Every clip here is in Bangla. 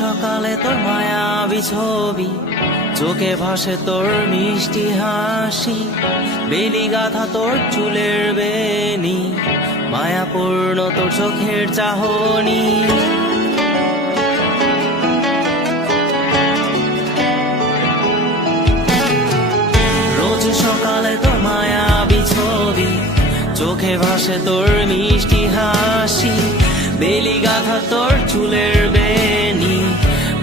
সকালে তোর মায়াবী ছবি, চোখে ভাসে তোর মিষ্টি হাসি, বেলি গাথা তোর চুলের বেনি, মায়াপূর্ণ তোর চোখের চাহনি। রোজ সকালে তোর মায়াবী ছবি, চোখে ভাসে তোর মিষ্টি হাসি, বেলি গাথা তোর চুলের বেনি,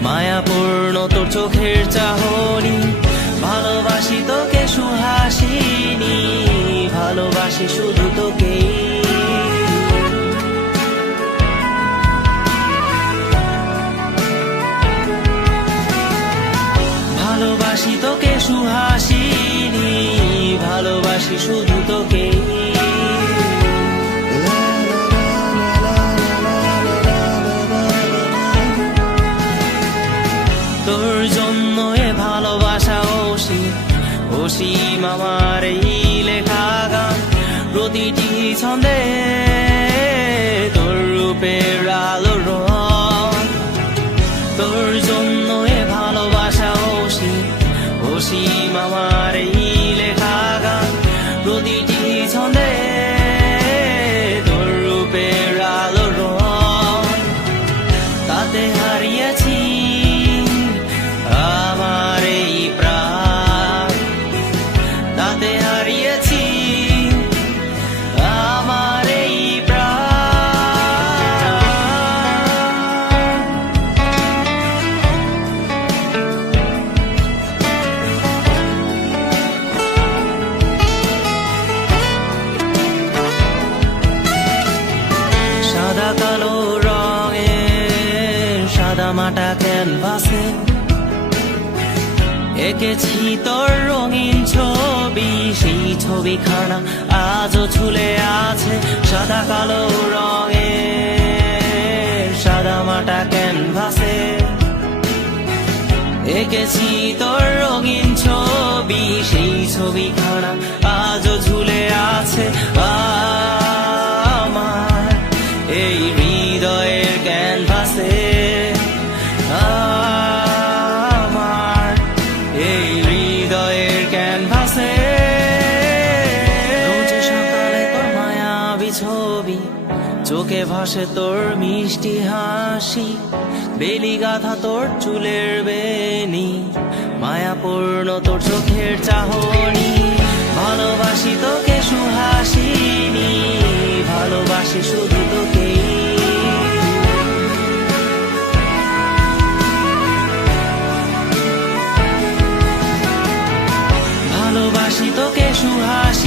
মায়াপূর্ণ তোর চোখের চাহনি। ভালোবাসি তোকে সুহাসিনী, ভালোবাসি শুধু তোকে। ভালোবাসি তোকে সুহাসিনী, ভালোবাসি শুধু তোকে। তোর জন্য এ ভালোবাসা অসীম, অসীম আমার এই লেখা গান, প্রতিটি ছন্দে তোর রূপের আলো রং। তোর জন্য এ ভালোবাসা অসীম, অসীম আমার এই লেখা গান, প্রতিটি ছন্দে তোর রূপের আলো রং। তাতে হারিয়েছি আমার এই প্রাণ, তাতে হারিয়েছি আমার এই প্রাণ। সাদা কালো রঙের সাদা মাটা ক্যানভাসে এঁকেছি তোর রঙিন ছবি, সেই ছবিখানা আজও ঝুলে আছে। সাদা কালো রঙের সাদা মাটা ক্যানভাসে এঁকেছি তোর রঙিন ছবি, সেই ছবিখানা আজও ঝুলে আছে আমার এই হৃদয়ের ক্যানভাসে। এই হৃদয়ের ক্যানভাসে রোজ সকালে তোর মায়াবী ছবি, চোখে ভাসে তোর মিষ্টি হাসি, বেলি গাথা তোর চুলের বেনি, মায়াপূর্ণ তোর চোখের চাহনি। ভালোবাসি তোকে সুহাসিনী, ভালোবাসি শুধু তোকে। ভালোবাসি তোকে সুহাসিনী,